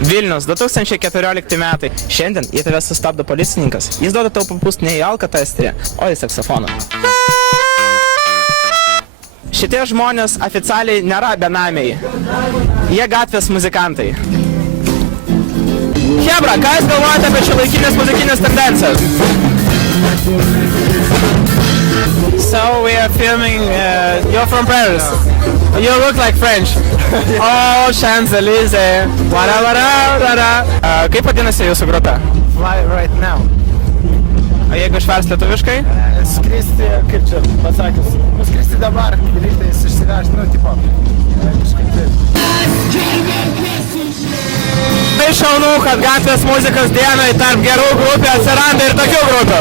Vilnius, 2014 metai. Šiandien į tave sustabdo policininkas. Jis duoda tau papūst ne į alkatesterį, o į saksofoną. Šitie žmonės oficialiai nėra benamiai. Jie gatvės muzikantai. Hebra, ką jūs galvojate apie šiuolaikinės muzikinės tendencijas? So we are filming, you're from Paris. You look like French. Oh, Champs-Élysées. Kaip vadinasi jūsų grupė? Fly right now. O jeigu išvers lietuviškai? Skristi, kaip čia pasakius, skristi dabar, rytais išsivežti, nu, tipo, kažkaip taip. Tai šaunu, kad gatvės muzikos dienai tarp gerų grupių atsiranda ir tokių grupių.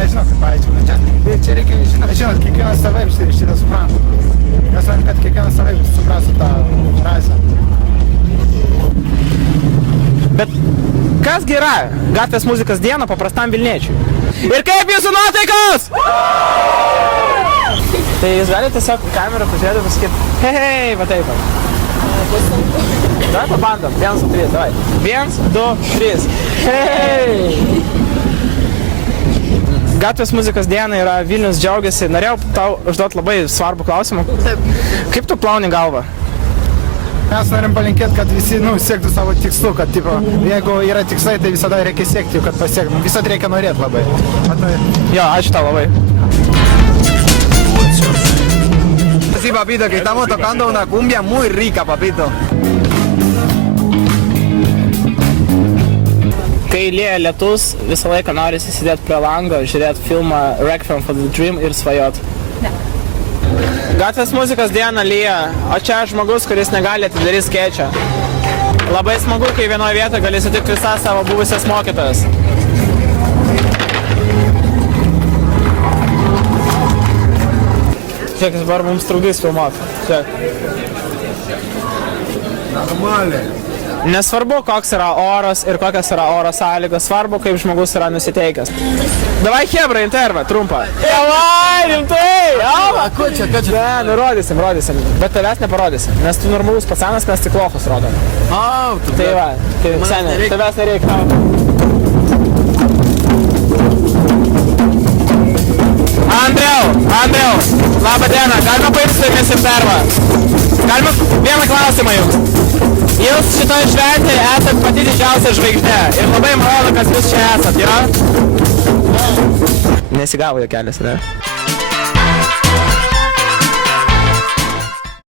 Nežinau, kaip paaiškinti, čia reikia, žinot, kiekvienas savaip šitą supranta. Mes norim, kad kiekvienas savaip suprastų tą frazę. Bet kasgi yra gatvės muzikos diena paprastam Vilniečiui? Ir kaip jūsų nuotaikos? Tai jūs galite tiesiog kamerą pažiūrėti ir pasakyti, hei, va taip. Davai pabandom, 1, 2, 3, davai. 1, 2, 3, hei. Gatvės muzikos diena yra Vilnius džiaugiasi. Norėjau tau užduoti labai svarbų klausimą. Kaip tu plauni galvą? Mes norim palinkėti, kad visi, siektų savo tikslų, kad, tipo, jeigu yra tikslai, tai visada reikia siekti, kad pasiektum. Visad reikia norėti labai. Jo, ačiū tau labai. Sí, papito, que estamos tocando una cumbia muy rica, papito. Kai lieja lietus, visą laiką nori sėdėti prie lango, žiūrėti filmą Requiem for the Dream ir svajot. Ne. Gatvės muzikos dieną lyja, o čia žmogus, kuris negali atidaryti skečio. Labai smagu, kai vienoje vietoje gali sutikti visas savo buvusias mokytojas. Žiūrėk, dabar mums trukdys filmuoti. Žiūrėk. Nesvarbu, koks yra oras ir kokios yra oro sąlygos, svarbu, kaip žmogus yra nusiteikęs. Davai, Hebra, intervą, trumpą. Davai, rimtai! Ko čia? Ne, rodysim. Bet tavęs neparodysim, nes tu normalus pacanas, mes tik lochus rodom. Tai va, tai seniai, tavęs nereikia. Andriau, labą dieną, galima paimti su jumis intervą? Galima vieną klausimą jums. Jūs šitoje šventėje esat pati didžiausia žvaigždė ir labai malonu, kad jūs čia esat, jo? Nesigavo jo kelias, ne?